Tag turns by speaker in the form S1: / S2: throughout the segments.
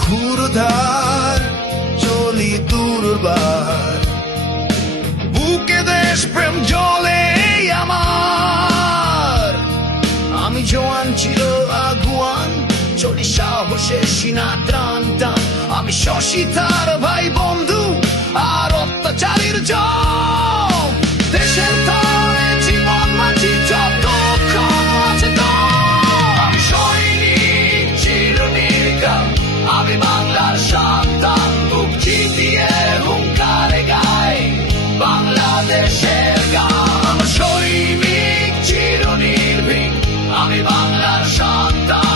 S1: ক্ষুরধার চলি দুর্বার। বুকে দেশ, প্রেম জলে আমার। আমি জোয়ান ছিল আগুয়ান, চলি সাহসে সিনা ত্রাণ টান আমি শশী তার ভাই বন্ধু, আর অত্যাচারীর জল দেশের তার বাংলাদেশের গান সৈনিক চিরনির্ভীক। আমি বাংলার সন্তান।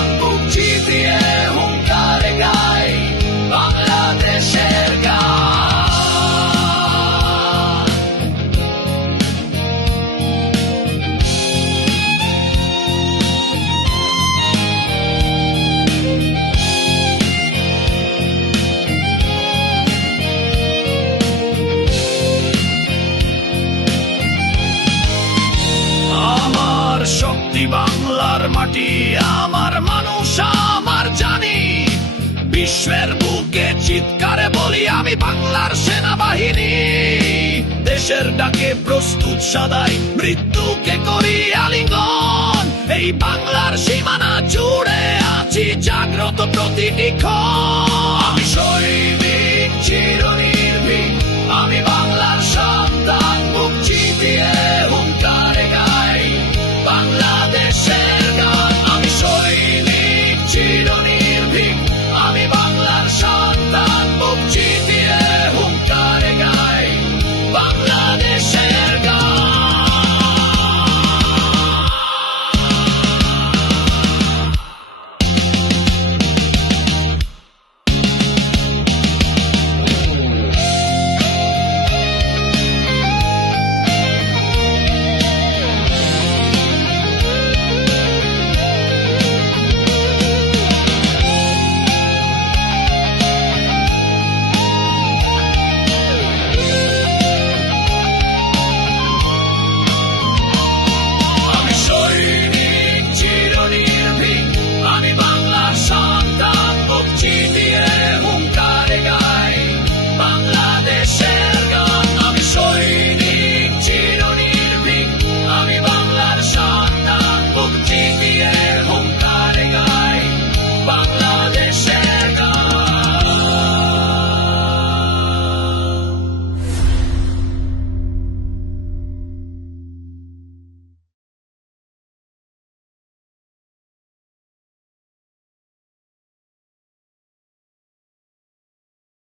S1: শক্তি বাংলার মাটি, আমার মানুষ, আমার জানি। বিশ্বের বুকে চিৎকারে বলি আমি বাংলার সেনাবাহিনী। দেশের ডাকে প্রস্তুত সদাই, মৃত্যুকে করি আলিঙ্গন। এই বাংলার সীমানা জুড়ে আছি, জাগ্রত প্রতিটি ক্ষণ